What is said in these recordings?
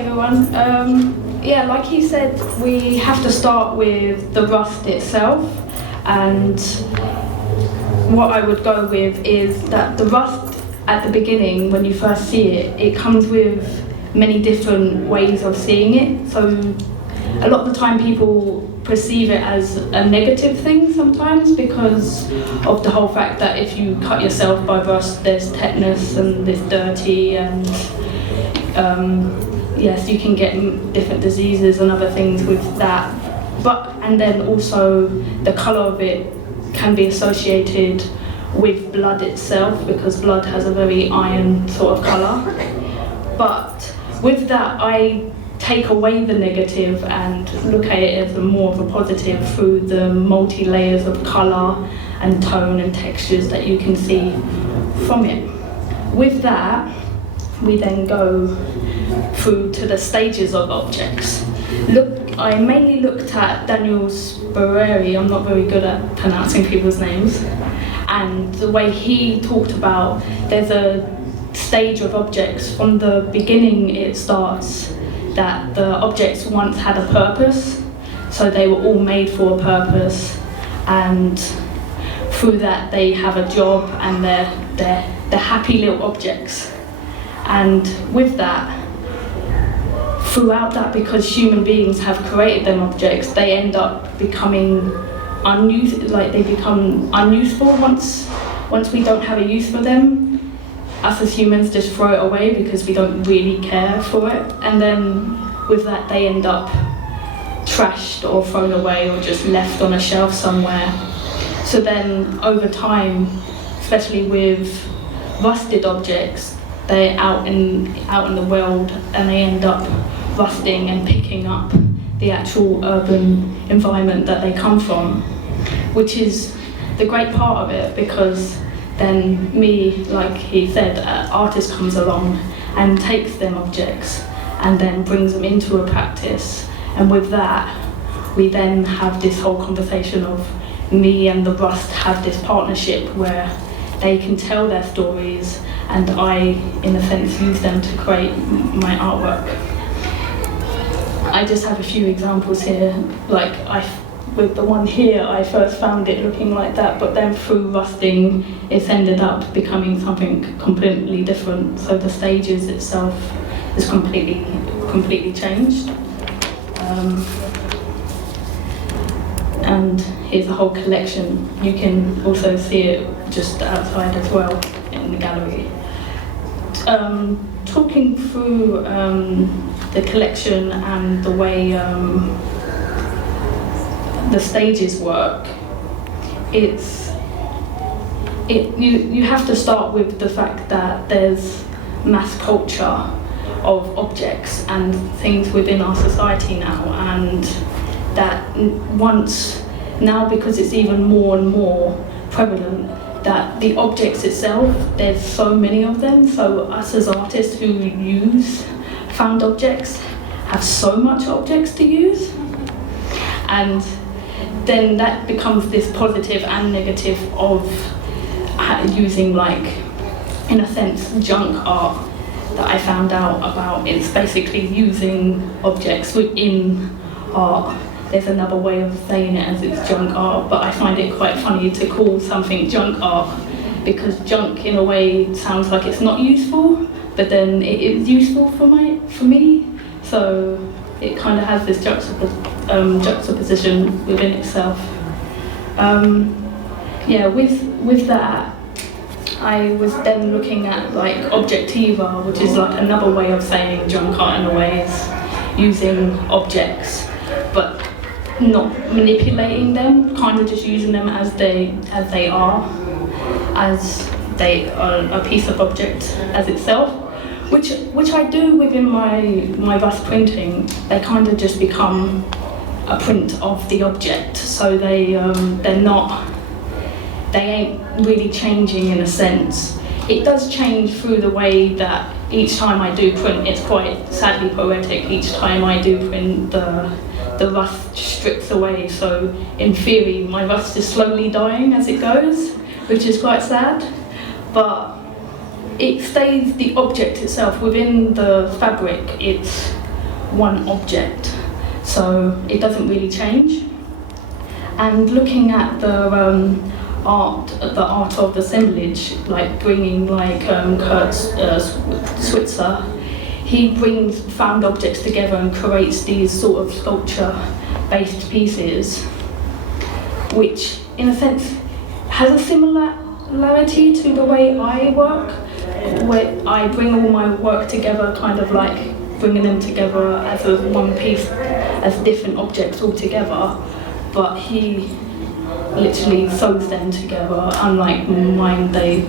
everyone. Yeah, like he said, we have to start with the rust itself, and what I would go with is that the rust at the beginning, when you first see it, it comes with many different ways of seeing it. So a lot of the time people perceive it as a negative thing sometimes because of the whole fact that if you cut yourself by rust, there's tetanus and it's dirty, and yes, you can get different diseases and other things with that. And then also the colour of it can be associated with blood itself, because blood has a very iron sort of colour. But with that, I take away the negative and look at it as more of a positive through the multi-layers of colour and tone and textures that you can see from it. With that, we then go through to the stages of objects. I mainly looked at Daniel Spereri, I'm not very good at pronouncing people's names, and the way he talked about there's a stage of objects. From the beginning it starts that the objects once had a purpose, so they were all made for a purpose, and through that they have a job and they're happy little objects. And with that, throughout that, because human beings have created them objects, they end up becoming they become unuseful once we don't have a use for them. Us as humans just throw it away because we don't really care for it, and then with that they end up trashed or thrown away or just left on a shelf somewhere. So then over time, especially with rusted objects, they're out in the world and they end up rusting and picking up the actual urban environment that they come from, which is the great part of it, because then like he said, an artist comes along and takes them objects and then brings them into a practice. And with that, we then have this whole conversation of me and the rust have this partnership where they can tell their stories and I, in a sense, use them to create my artwork. I just have a few examples here. With the one here, I first found it looking like that, but then through rusting, it's ended up becoming something completely different. So the stages itself is completely changed. And here's a whole collection. You can also see it just outside as well in the gallery. Talking through the collection and the way the stages work, you have to start with the fact that there's mass culture of objects and things within our society now, and that now because it's even more and more prevalent, that the objects itself, there's so many of them, so us as artists who use found objects have so much objects to use, and then that becomes this positive and negative of using, in a sense, junk art that I found out about. It's basically using objects within art. There's another way of saying it as it's junk art, but I find it quite funny to call something junk art, because junk in a way sounds like it's not useful, but then it is useful for me. So it kind of has this juxtaposition within itself. With that, I was then looking at objectiva, which is another way of saying junk art in a way, is using objects, but not manipulating them, kind of just using them as they are, as they are a piece of object as itself, which I do within my rust printing. They kind of just become a print of the object, so they ain't really changing in a sense. It does change through the way that each time I do print, it's quite sadly poetic. Each time I do print, the rust strips away, so in theory my rust is slowly dying as it goes, which is quite sad, but it stays the object itself within the fabric. one object, so it doesn't really change. And looking at the art of assemblage, like bringing like Kurt Switzer, he brings found objects together and creates these sort of sculpture-based pieces, which in a sense has a similarity to the way I work, where I bring all my work together, kind of like bringing them together as a one piece, as different objects all together, but he literally sews them together. Unlike mine, they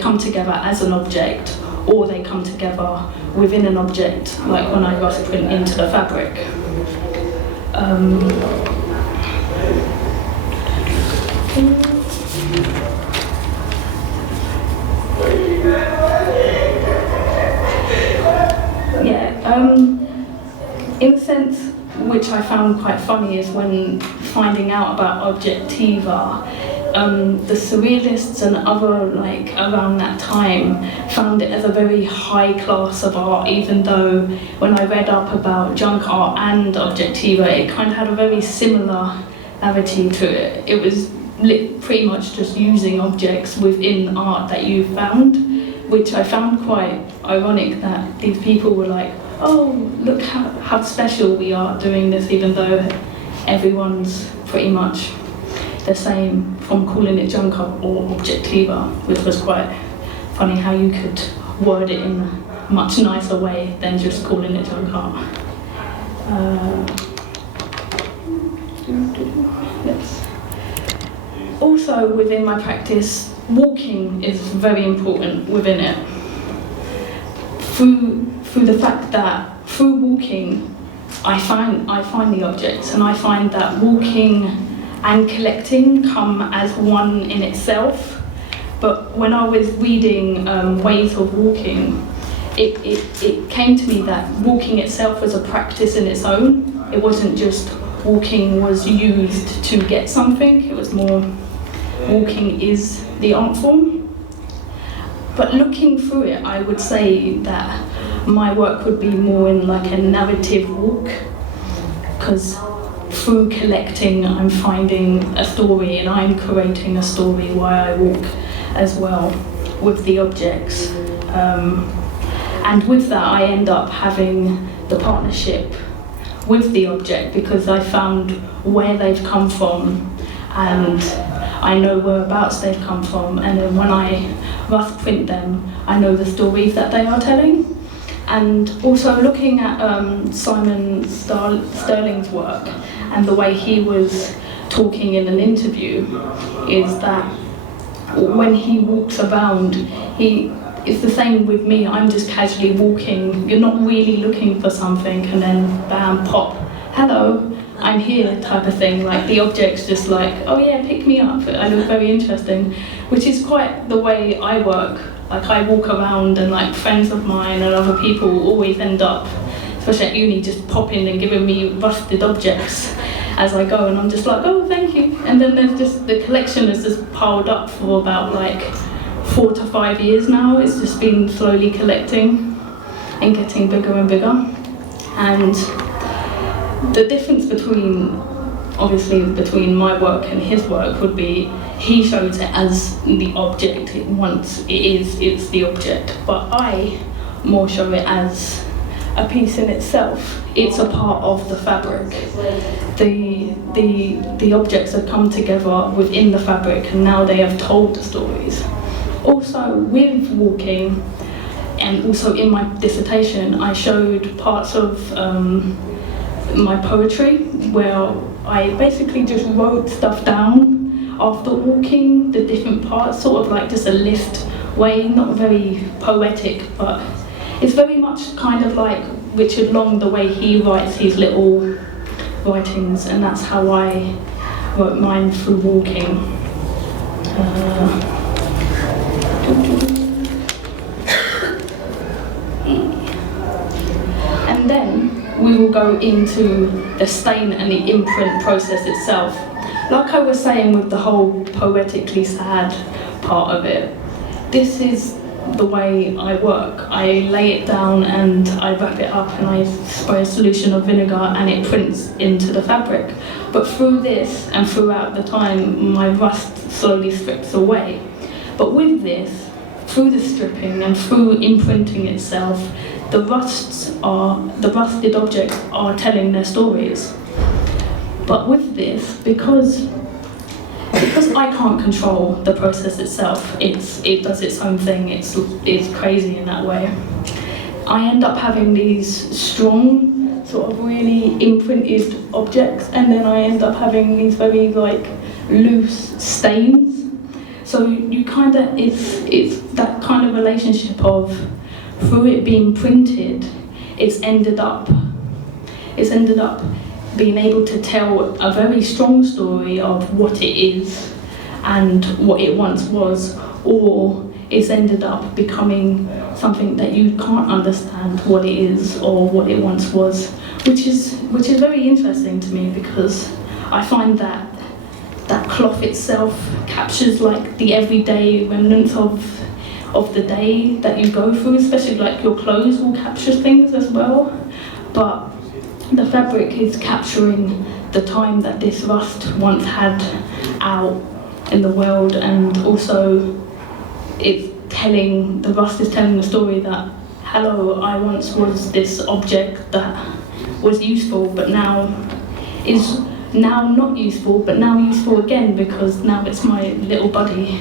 come together as an object, or they come together within an object, like when I rust print into the fabric. In a sense, which I found quite funny, is when finding out about Objectiva, the surrealists and other, like, around that time found it as a very high class of art, even though when I read up about junk art and Objectiva, it kind of had a very similarity to it. It was pretty much just using objects within art that you found, which I found quite ironic, that these people were like, oh, look how special we are doing this, even though everyone's pretty much the same, from calling it junk art or Objectiva, which was quite funny how you could word it in a much nicer way than just calling it junk art. Yes. Also within my practice, walking is very important within it. Through the fact that through walking, I find the objects, and I find that walking and collecting come as one in itself. But when I was reading Ways of Walking, it came to me that walking itself was a practice in its own. It wasn't just walking was used to get something, it was more walking is the art form. But looking through it, I would say that my work would be more in like a narrative walk, because through collecting I'm finding a story and I'm creating a story while I walk as well with the objects. And with that I end up having the partnership with the object, because I found where they've come from and I know whereabouts they've come from, and then when I rough print them, I know the stories that they are telling. And also looking at Simon Sterling's work and the way he was talking in an interview, is that when he walks around, it's the same with me. I'm just casually walking. You're not really looking for something, and then bam, pop, hello, I'm here type of thing. Like the object's just like, oh yeah, pick me up. I look very interesting, which is quite the way I work. Like I walk around and like friends of mine and other people always end up, especially at uni, just popping and giving me rusted objects as I go, and I'm just like, oh, thank you. And then there's just, the collection has just piled up for about like 4 to 5 years now. It's just been slowly collecting and getting bigger and bigger. And the difference between my work and his work would be, he shows it as the object. Once it's the object, but I more show it as a piece in itself. It's a part of the fabric. The objects have come together within the fabric, and now they have told the stories. Also with walking, and also in my dissertation, I showed parts of my poetry, where I basically just wrote stuff down after walking, the different parts, sort of like just a list way, not very poetic, but it's very much kind of like Richard Long, the way he writes his little writings, and that's how I wrote mine through walking. And then we will go into the stain and the imprint process itself. Like I was saying with the whole poetically sad part of it, this is the way I work. I lay it down and I wrap it up and I spray a solution of vinegar and it prints into the fabric. But through this and throughout the time, my rust slowly strips away. But with this, through the stripping and through imprinting itself, the rusted objects are telling their stories. But with this, because I can't control the process itself, it does its own thing, it's crazy in that way. I end up having these strong, sort of really imprinted objects, and then I end up having these very like loose stains. So you kind of, it's that kind of relationship of, through it being printed, it's ended up being able to tell a very strong story of what it is and what it once was, or it's ended up becoming something that you can't understand what it is or what it once was, which is very interesting to me, because I find that cloth itself captures like the everyday remnants of the day that you go through, especially like your clothes will capture things as well, but the fabric is capturing the time that this rust once had out in the world, and also the rust is telling the story that, hello, I once was this object that was useful, but now is not useful, but now useful again, because now it's my little buddy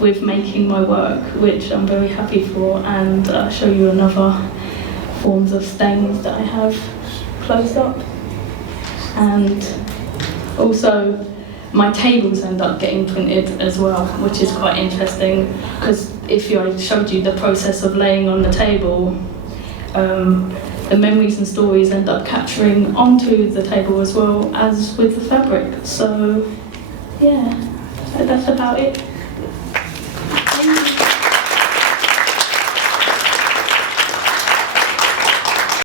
with making my work, which I'm very happy for, and I'll show you another forms of stains that I have close up. And also my tables end up getting printed as well, which is quite interesting, because if I showed you the process of laying on the table, the memories and stories end up capturing onto the table as well as with the fabric. So yeah, that's about it.